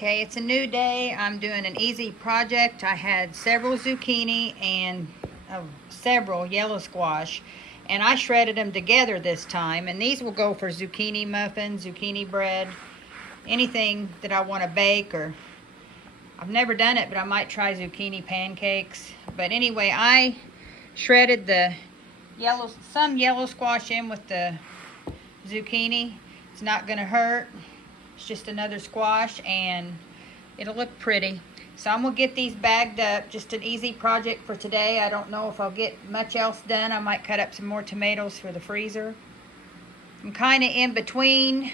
Okay, it's a new day. I'm doing an easy project. I had several zucchini and several yellow squash, and I shredded them together this time. And these will go for zucchini muffins, zucchini bread, anything that I want to bake. Or I've never done it, but I might try zucchini pancakes. But anyway, I shredded some yellow squash in with the zucchini. It's not gonna hurt. It's just another squash and it'll look pretty. So I'm gonna get these bagged up. Just an easy project for today. I don't know if I'll get much else done. I might cut up some more tomatoes for the freezer. I'm kind of in between.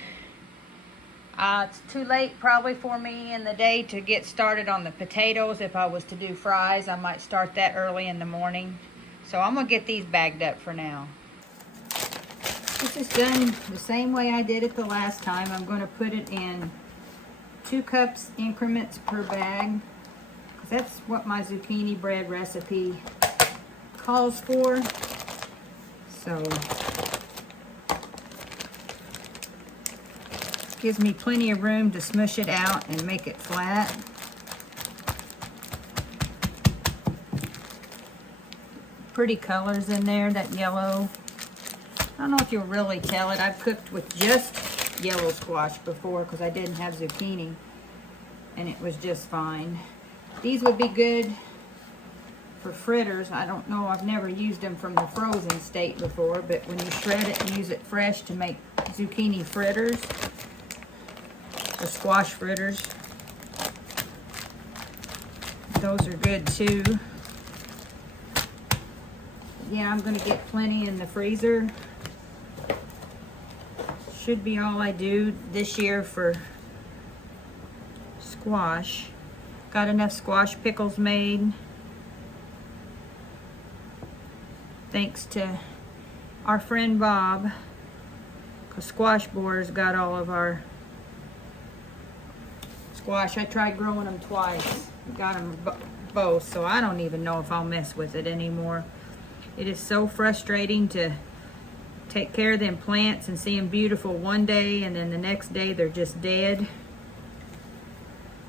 It's too late probably for me in the day to get started on the potatoes. If I was to do fries, I might start that early in the morning. So I'm gonna get these bagged up for now. This is done the same way I did it the last time. I'm going to put it in 2 cups increments per bag, because that's what my zucchini bread recipe calls for. So gives me plenty of room to smush it out and make it flat. Pretty colors in there, that yellow. I don't know if you'll really tell it. I've cooked with just yellow squash before because I didn't have zucchini, and it was just fine. These would be good for fritters. I don't know, I've never used them from the frozen state before, but when you shred it and use it fresh to make zucchini fritters or squash fritters, those are good too. Yeah, I'm gonna get plenty in the freezer. Should be all I do this year for squash. Got enough squash pickles made, thanks to our friend Bob, because Squash Boar's got all of our squash. I tried growing them twice, got them both, so I don't even know if I'll mess with it anymore. It is so frustrating to take care of them plants and see them beautiful one day and then the next day they're just dead.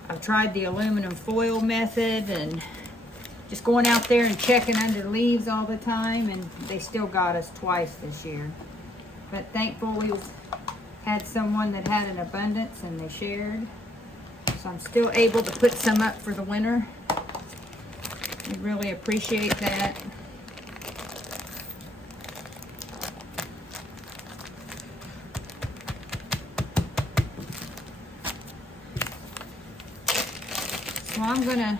I've tried the aluminum foil method and just going out there and checking under leaves all the time, and they still got us twice this year. But thankful we had someone that had an abundance and they shared. So I'm still able to put some up for the winter. We really appreciate that. So I'm gonna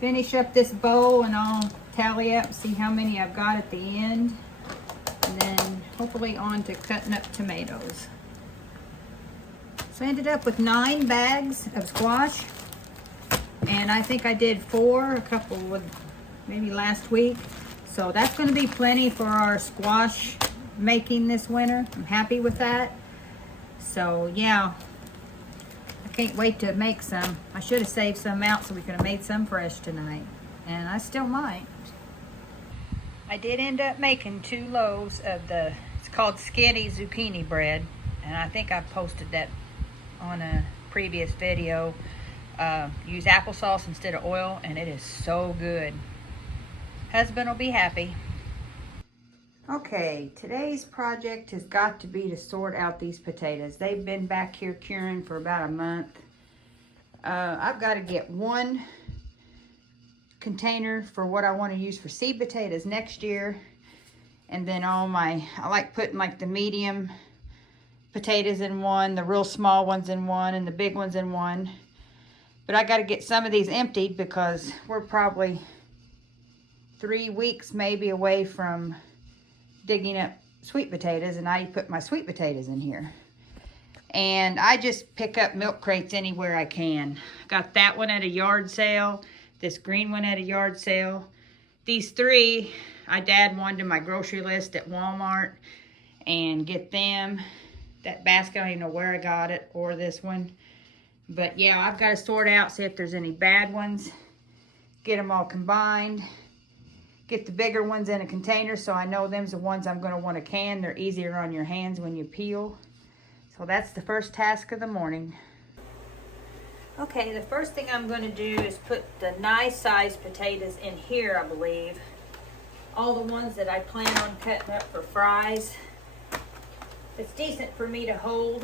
finish up this bowl and I'll tally up, see how many I've got at the end, and then hopefully on to cutting up tomatoes. So I ended up with 9 bags of squash, and I think I did 4, a couple with maybe last week. So that's gonna be plenty for our squash making this winter. I'm happy with that. So yeah. Can't wait to make some. I should have saved some out so we could have made some fresh tonight, and I still might. I did end up making 2 loaves of it's called skinny zucchini bread, and I think I posted that on a previous video. Use applesauce instead of oil, and it is so good. Husband will be happy. Okay, today's project has got to be to sort out these potatoes. They've been back here curing for about a month. I've got to get 1 container for what I want to use for seed potatoes next year. And then I like putting like the medium potatoes in one, the real small ones in one, and the big ones in one. But I got to get some of these emptied because we're probably 3 weeks maybe away from digging up sweet potatoes, and I put my sweet potatoes in here. And I just pick up milk crates anywhere I can. Got that one at a yard sale, this green one at a yard sale. These 3, I'd add one to my grocery list at Walmart and get them. That basket, I don't even know where I got it, or this one. But yeah, I've got to sort out, see if there's any bad ones, get them all combined. Get the bigger ones in a container so I know them's the ones I'm going to want to can. They're easier on your hands when you peel. So that's the first task of the morning. Okay, the first thing I'm going to do is put the nice sized potatoes in here, I believe. All the ones that I plan on cutting up for fries. It's decent for me to hold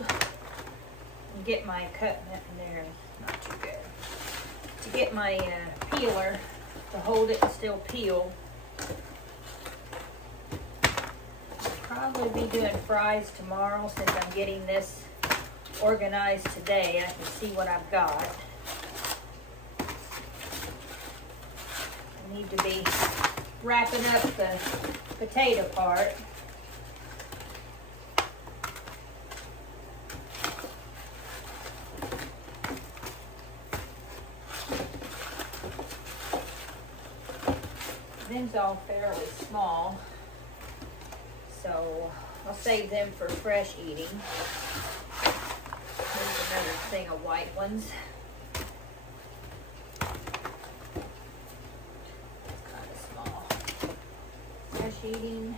and get my cutting up in there. Not too good. To get my peeler to hold it and still peel. I'll probably be doing fries tomorrow since I'm getting this organized today. I can see what I've got. I need to be wrapping up the potato part. Them's all fairly small, so I'll save them for fresh eating. Here's another thing of white ones. It's kind of small. Fresh eating.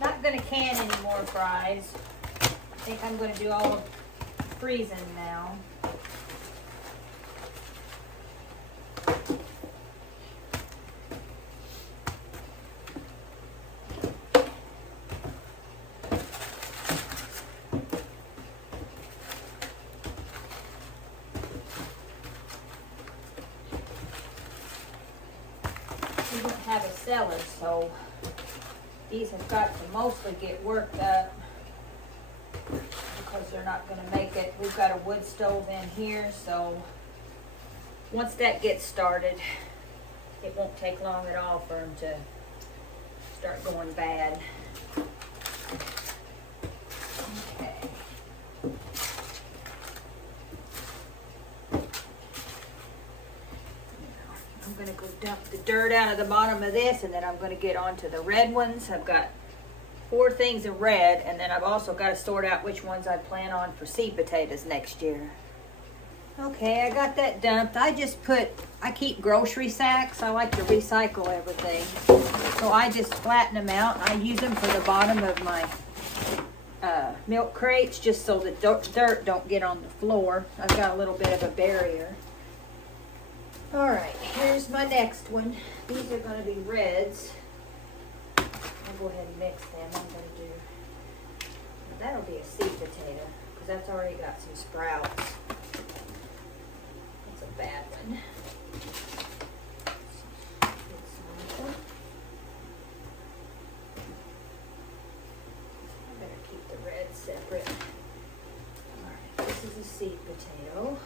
Not gonna can any more fries. I think I'm going to do all of freezing now. We don't have a cellar, so these have got to mostly get worked up, because they're not going to make it. We've got a wood stove in here, so once that gets started, it won't take long at all for them to start going bad. Okay. I'm going to go dump the dirt out of the bottom of this, and then I'm going to get onto the red ones. I've got 4 things of red, and then I've also got to sort out which ones I plan on for seed potatoes next year. Okay, I got that dumped. I keep grocery sacks. I like to recycle everything. So I just flatten them out. I use them for the bottom of my milk crates, just so that dirt don't get on the floor. I've got a little bit of a barrier. All right, here's my next one. These are going to be reds. I'll go ahead and mix them. I'm going to do, that'll be a seed potato, because that's already got some sprouts. That's a bad one. I better keep the red separate. Alright, this is a seed potato.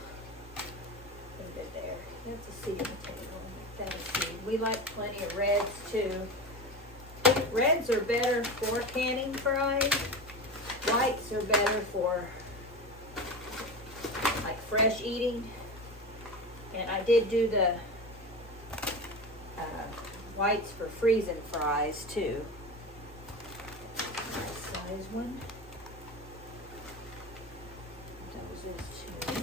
Leave it there. That's a seed potato. Make that a seed. We like plenty of reds too. Reds are better for canning fries. Whites are better for like fresh eating. And I did do the whites for freezing fries too. Nice size one. Those is 2.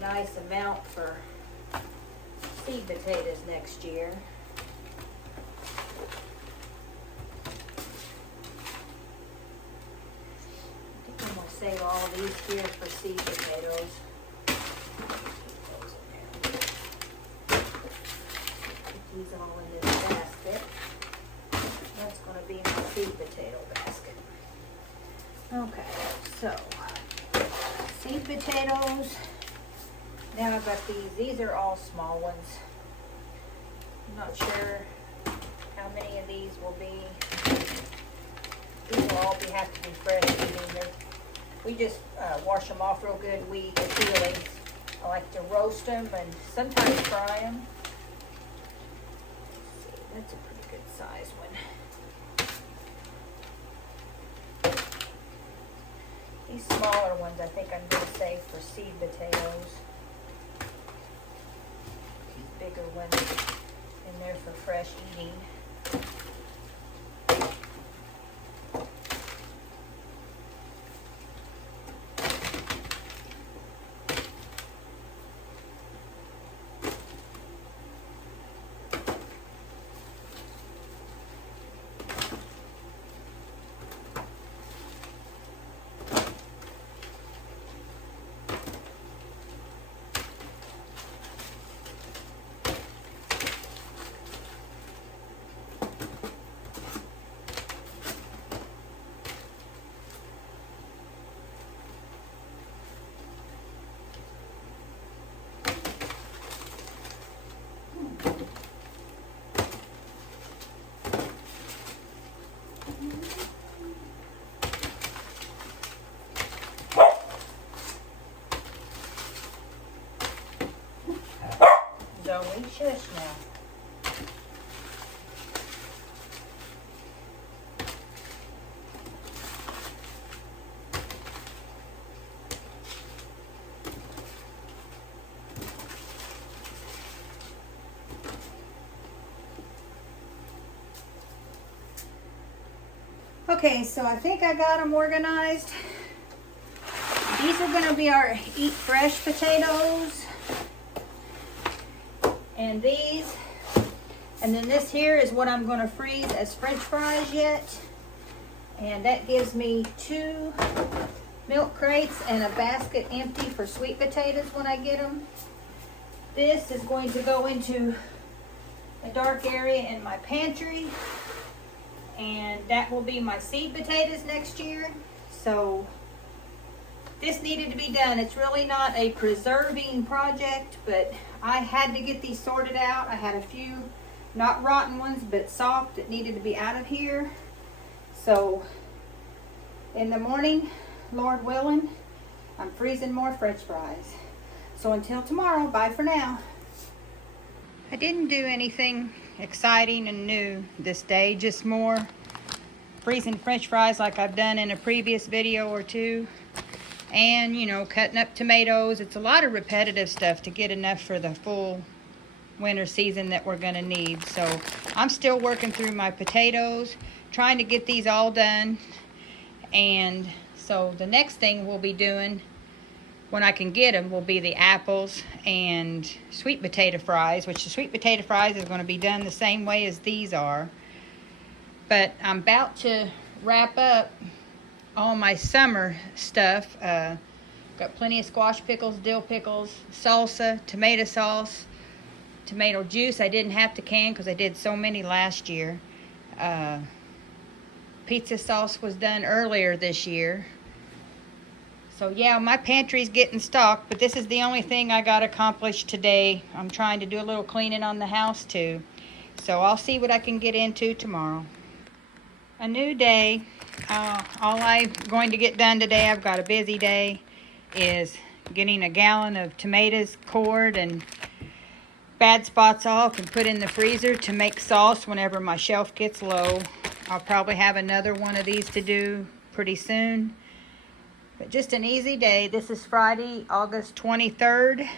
Nice amount for seed potatoes next year. I think I'm going to save all of these here for seed potatoes. Put these all in this basket. That's going to be my seed potato basket. Okay, so seed potatoes. Now I've got these. These are all small ones. I'm not sure how many of these will be. These will all have to be fresh eating. We just wash them off real good. We eat the peelings. I like to roast them and sometimes fry them. Let's see, that's a pretty good size one. These smaller ones I think I'm going to save for seed potatoes. Bigger ones in there for fresh eating. Zoe, shush now. Okay, so I think I got them organized. These are going to be our Eat Fresh potatoes. And these, and then this here is what I'm going to freeze as French fries yet. And that gives me 2 milk crates and a basket empty for sweet potatoes when I get them. This is going to go into a dark area in my pantry. And that will be my seed potatoes next year. So this needed to be done. It's really not a preserving project, but I had to get these sorted out. I had a few not rotten ones, but soft that needed to be out of here. So in the morning, Lord willing, I'm freezing more French fries. So until tomorrow, bye for now. I didn't do anything exciting and new this day, just more freezing French fries like I've done in a previous video or two. And, you know, cutting up tomatoes. It's a lot of repetitive stuff to get enough for the full winter season that we're going to need. So I'm still working through my potatoes, trying to get these all done. And so the next thing we'll be doing, when I can get them, will be the apples and sweet potato fries, which the sweet potato fries is going to be done the same way as these are. But I'm about to wrap up all my summer stuff. Got plenty of squash pickles, dill pickles, salsa, tomato sauce, tomato juice. I didn't have to can because I did so many last year. Pizza sauce was done earlier this year. So yeah, my pantry's getting stocked, but this is the only thing I got accomplished today. I'm trying to do a little cleaning on the house too. So I'll see what I can get into tomorrow. A new day. All I'm going to get done today, I've got a busy day, is getting a gallon of tomatoes cored and bad spots off and put in the freezer to make sauce whenever my shelf gets low. I'll probably have another one of these to do pretty soon. But just an easy day. This is Friday, August 23rd,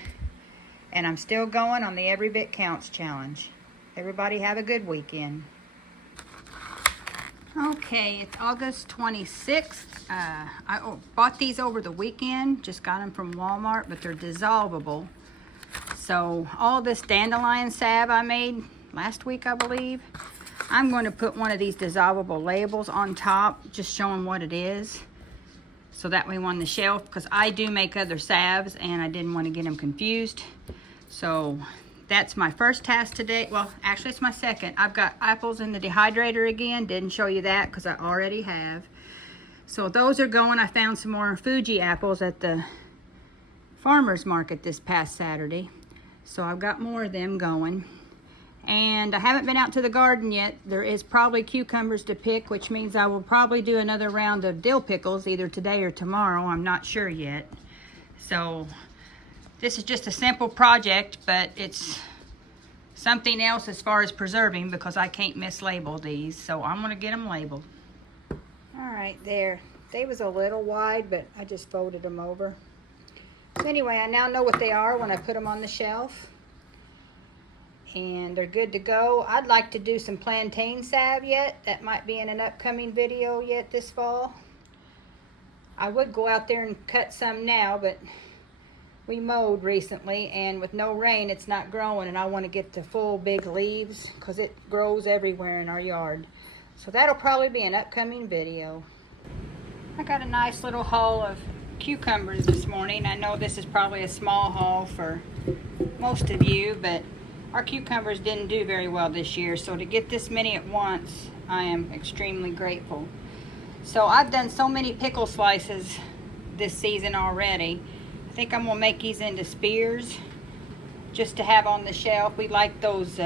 and I'm still going on the Every Bit Counts challenge. Everybody have a good weekend. Okay, it's August 26th. I bought these over the weekend. Just got them from Walmart, but they're dissolvable. So all this dandelion salve I made last week, I believe, I'm going to put one of these dissolvable labels on top, just showing what it is. So that way on the shelf, because I do make other salves and I didn't want to get them confused. So that's my first task today. Well, actually it's my second. I've got apples in the dehydrator again. Didn't show you that because I already have. So those are going. I found some more Fuji apples at the farmer's market this past Saturday. So I've got more of them going. And I haven't been out to the garden yet. There is probably cucumbers to pick, which means I will probably do another round of dill pickles either today or tomorrow. I'm not sure yet. So this is just a simple project, but it's something else as far as preserving because I can't mislabel these. So I'm going to get them labeled. All right, there. They was a little wide, but I just folded them over. So anyway, I now know what they are when I put them on the shelf. and they're good to go. I'd like to do some plantain salve yet. That might be in an upcoming video yet this fall. I would go out there and cut some now, but we mowed recently, and with no rain it's not growing, and I want to get the full big leaves because it grows everywhere in our yard. So that'll probably be an upcoming video. I got a nice little haul of cucumbers this morning. I know this is probably a small haul for most of you, but our cucumbers didn't do very well this year, so to get this many at once, I am extremely grateful. So I've done so many pickle slices this season already. I think I'm gonna make these into spears just to have on the shelf. We like those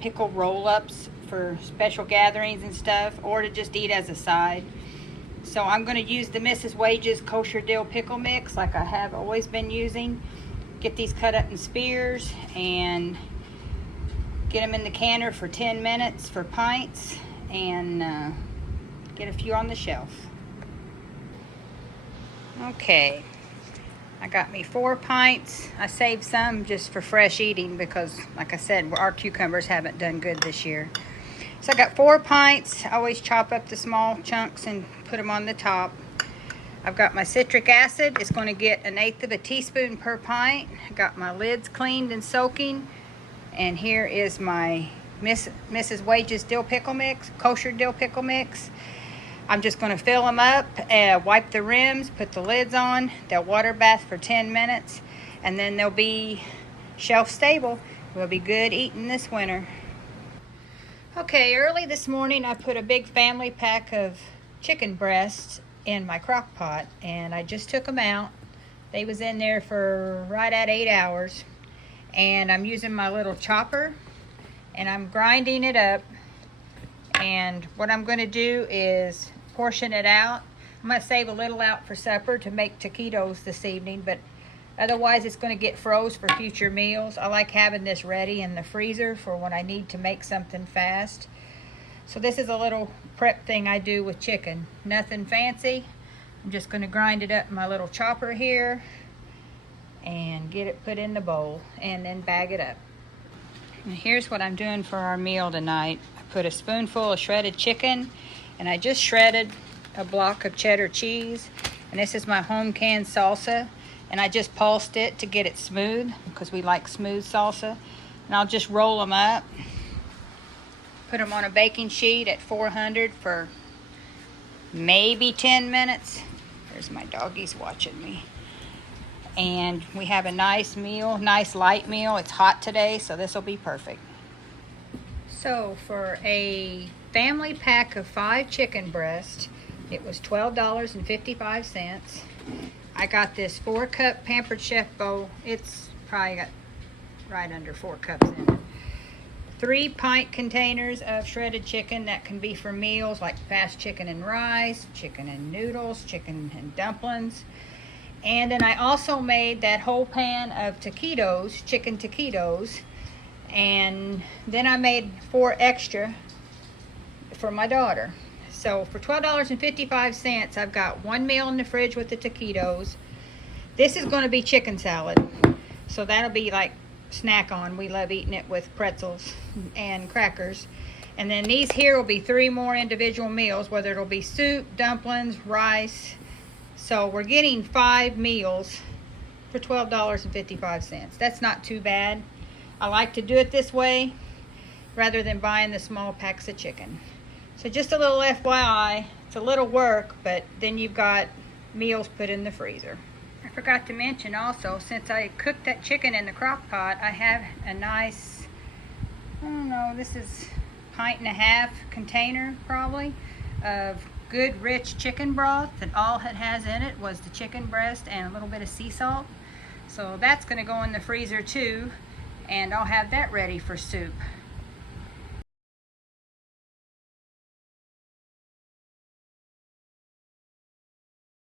pickle roll-ups for special gatherings and stuff, or to just eat as a side. So I'm gonna use the Mrs. Wages kosher dill pickle mix like I have always been using. Get these cut up in spears and get them in the canner for 10 minutes for pints, and get a few on the shelf. Okay, I got me 4 pints. I saved some just for fresh eating because, like I said, our cucumbers haven't done good this year. So I got 4 pints. I always chop up the small chunks and put them on the top. I've got my citric acid. It's going to get 1/8 of a teaspoon per pint. I got my lids cleaned and soaking. And here is my Mrs. Wages dill pickle mix, kosher dill pickle mix. I'm just going to fill them up, wipe the rims, put the lids on. They'll water bath for 10 minutes, and then they'll be shelf stable. We'll be good eating this winter. Okay, early this morning I put a big family pack of chicken breasts in my crock pot, and I just took them out. They was in there for right at 8 hours, and I'm using my little chopper and I'm grinding it up. And what I'm going to do is portion it out. I'm going to save a little out for supper to make taquitos this evening, but otherwise it's going to get froze for future meals. I like having this ready in the freezer for when I need to make something fast. So this is a little prep thing I do with chicken. Nothing fancy. I'm just going to grind it up in my little chopper here and get it put in the bowl and then bag it up. And here's what I'm doing for our meal tonight. I put a spoonful of shredded chicken, and I just shredded a block of cheddar cheese, and this is my home canned salsa, and I just pulsed it to get it smooth because we like smooth salsa. And I'll just roll them up, put them on a baking sheet at 400 for maybe 10 minutes. There's my doggies watching me. And we have a nice meal, nice light meal. It's hot today, so this will be perfect. So for a family pack of 5 chicken breasts, it was $12.55. I got this 4-cup Pampered Chef bowl. It's probably got right under 4 cups in it. 3-pint containers of shredded chicken that can be for meals like fast chicken and rice, chicken and noodles, chicken and dumplings. And then I also made that whole pan of taquitos, chicken taquitos, and then I made 4 extra for my daughter. So for $12.55, I've got 1 meal in the fridge with the taquitos. This is going to be chicken salad, so that'll be like snack on. We love eating it with pretzels and crackers. And then these here will be 3 more individual meals, whether it'll be soup, dumplings, rice. So we're getting 5 meals for $12.55. That's not too bad. I like to do it this way rather than buying the small packs of chicken. So just a little FYI, it's a little work, but then you've got meals put in the freezer. I forgot to mention also, since I cooked that chicken in the crock pot, I have a nice, I don't know, this is 1.5 pint container probably of good rich chicken broth, and all it has in it was the chicken breast and a little bit of sea salt. So that's going to go in the freezer too, and I'll have that ready for soup.